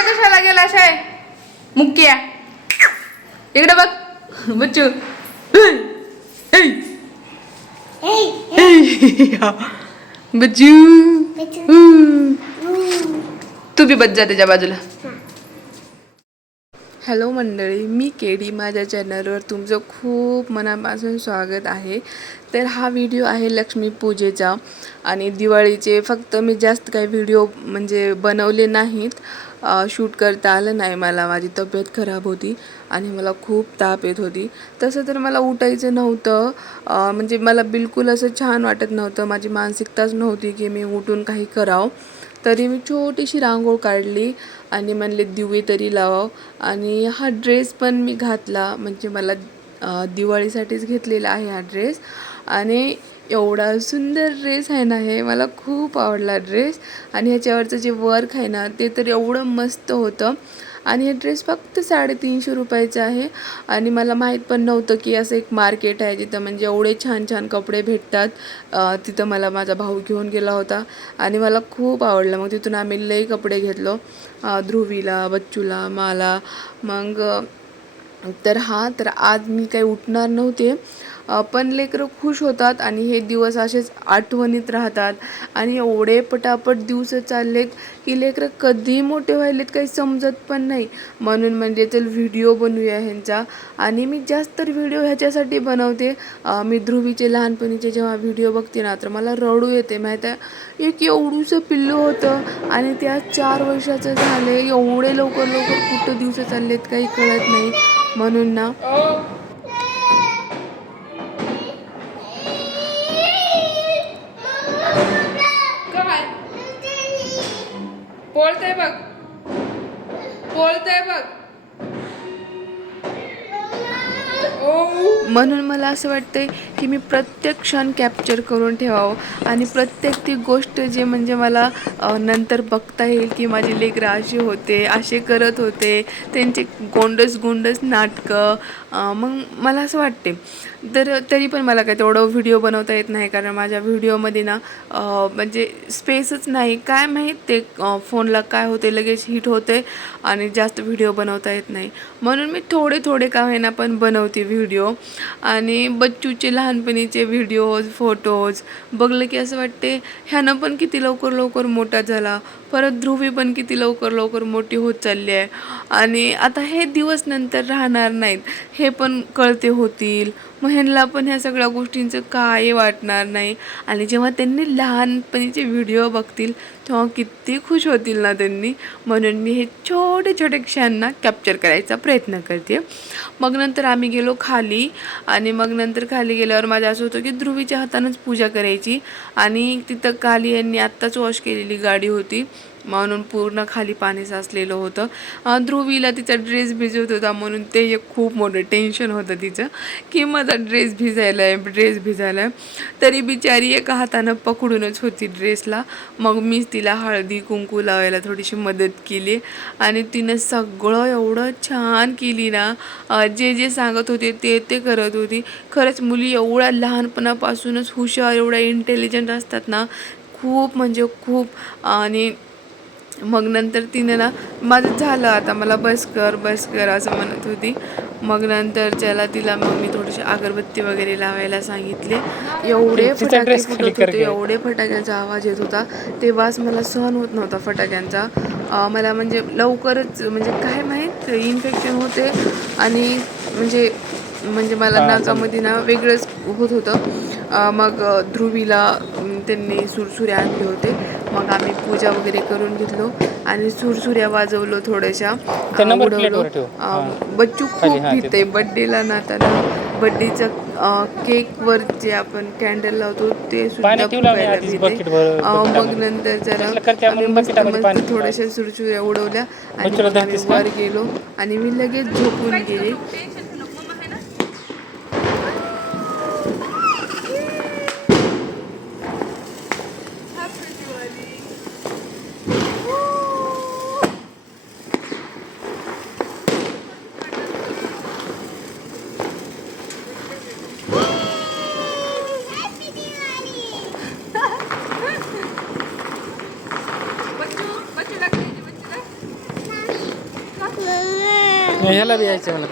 इकडे कशाला गेला शाय मुक्या इकडे बघ बच्चू बच्चू तू बी बच जा त्याच्या बाजूला. हॅलो मंडळी, मी केडी. माझ्या चॅनलवर तुमचं खूप मनापासून स्वागत आहे. तर हा व्हिडिओ आहे लक्ष्मीपूजेचा आणि दिवाळीचे. फक्त मी जास्त काही व्हिडिओ म्हणजे बनवले नाहीत, शूट करता आलं नाही मला. माझी तब्येत खराब होती आणि मला खूप ताप येत होती. तसं तर मला उठायचं नव्हतं, म्हणजे मला बिलकुल असं छान वाटत नव्हतं. माझी मानसिकताच नव्हती की मी उठून काही करावं. तरी मी छोटीशी रांगोळ काढली आणि म्हणले दिवे तरी लावावं. आणि हा ड्रेस पण मी घातला, म्हणजे मला दिवाळीसाठीच घेतलेला आहे हा ड्रेस. आणि एवढा सुंदर ड्रेस आहे ना, हे मला खूप आवडला ड्रेस. आणि ह्याच्यावरचं जे वर्क आहे ना ते तर एवढं मस्त होतं. आणि हे ड्रेस फक्त 350 रुपयाचं आहे. आणि मला माहीत पण नव्हतं की असं एक मार्केट आहे जिथं म्हणजे एवढे छान छान कपडे भेटतात. तिथं मला माझा भाऊ घेऊन गेला होता आणि मला खूप आवडलं. मग तिथून आम्ही लई कपडे घेतलो, ध्रुवीला, बच्चूला, मला. मग तर आज मी काही उठणार नव्हते, पण लेकरं खुश होतात आणि हे दिवस असेच आठवणीत राहतात. आणि एवढे पटापट दिवस चाललेत की लेकरं कधी मोठे व्हायलेत काही समजत पण नाही. म्हणून म्हणजे चल व्हिडिओ बनवूया ह्यांचा. आणि मी जास्त तर व्हिडिओ ह्याच्यासाठी बनवते, मी ध्रुवीचे लहानपणीचे जेव्हा व्हिडिओ बघते ना तर मला रडू येते. माहीत आहे, एक एवढूसं पिल्लू होतं आणि ते आज 4 वर्षाचं झाले. एवढे लवकर लवकर कुठं दिवस चाललेत काही कळत नाही. म्हणून ना बोलतंय बघ, बोलतंय बघ. म्हणून मला असं वाटतंय की मी प्रत्येक क्षण कॅप्चर करून ठेवावं आणि प्रत्येक ती गोष्ट जे म्हणजे मला नंतर बघता येईल की माझे लेकरं असे होते, असे करत होते, त्यांचे गोंडस नाटकं. मग मला असं वाटते. तरी पण मला काय तेवढं व्हिडिओ बनवता येत नाही, कारण माझ्या व्हिडिओमध्ये ना म्हणजे स्पेसच नाही. काय माहीत ते फोनला काय होते, लगेच हिट होते आणि जास्त व्हिडिओ बनवता येत नाही. म्हणून मी थोडे का होईना पण बनवते व्हिडिओ. आणि बच्चूचे लहानपणीचे व्हिडिओज, फोटोज बघलं की असं वाटते ह्यानं पण किती लवकर लवकर मोठा झाला. परत ध्रुवी पण किती लवकर लवकर मोठी होत चालली आहे. आणि आता हे दिवस नंतर राहणार नाहीत, हे पण कळते होतील. मग ह्यांना पण ह्या सगळ्या गोष्टींचं काय वाटणार नाही. आणि जेव्हा त्यांनी लहानपणीचे व्हिडिओ बघतील तेव्हा किती खुश होतील ना त्यांनी. म्हणून मी हे छोटे छोटे क्षणांना कॅप्चर करायचा प्रयत्न करते. मग नंतर आम्ही गेलो खाली. आणि मग नंतर खाली गेल्यावर माझं असं होतं की ध्रुवीच्या हातानंच पूजा करायची. आणि तिथं खाली यांनी आत्ताच वॉश केलेली गाडी होती, म्हणून पूर्ण खाली पाणी साचलेलं होतं. ध्रुवीला तिचा ड्रेस भिजवत होता, म्हणून ते एक खूप मोठं टेन्शन होतं तिचं की माझा ड्रेस भिजायला आहे. तरी बिचारी एका हातानं पकडूनच होती ड्रेसला. मग मीच तिला हळदी कुंकू लावायला थोडीशी मदत केली. आणि तिनं सगळं एवढं छान केली ना, जे जे सांगत होते ते करत होती. खरंच मुली एवढ्या लहानपणापासूनच हुशार, एवढ्या इंटेलिजंट असतात ना, खूप म्हणजे खूप. आणि मग नंतर तिने ना माझं झालं आता मला बस कर असं म्हणत होती. मग नंतर तिला मग मी थोडीशी अगरबत्ती वगैरे लावायला सांगितले. एवढे फटाके फुटत होते, एवढे फटाक्यांचा आवाज येत होता, ते वास मला सहन होत नव्हता फटाक्यांचा. मला म्हणजे लवकरच म्हणजे काय माहीत इन्फेक्शन होते. आणि म्हणजे मला नाकामध्ये ना वेगळंच होत होतं. मग ध्रुवीला त्यांनी सुरसुऱ्या आणले होते. मग आम्ही पूजा वगैरे करून घेतलो आणि सुरसुऱ्या वाजवलो, थोड्याशा उडवलो. बच्चू खूप भीते बड्डेला ना. त्याला बड्डेचं केकवर जे आपण कॅन्डल लावतो ते सुद्धा फुकायला भीते. मग नंतर जरा आम्ही मस्त थोड्याशा सुरसुऱ्या उडवल्या आणि मग आम्ही वर गेलो आणि मी लगेच झोपून गेले. ह्याला बी यायचं मला.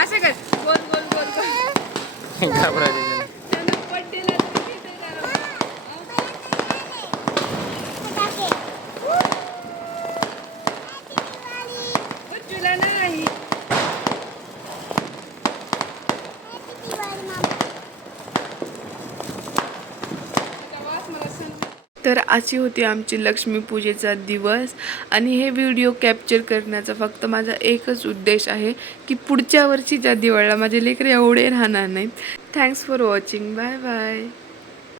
असे कर गोल गोल गोल गोल. घाबरायचं. त्यांना पट्टीला तुम्ही ते करा. उज्ज्वला नाही. तर अशी होती आमची लक्ष्मीपूजेचा दिवस आणि हे व्हिडिओ कॅप्चर करण्याचा फक्त माझा एकच उद्देश आहे की पुढच्या वर्षीच्या दिवाळीला माझे लेकरं एवढे राहणार नाहीत. Thanks for watching. Bye bye.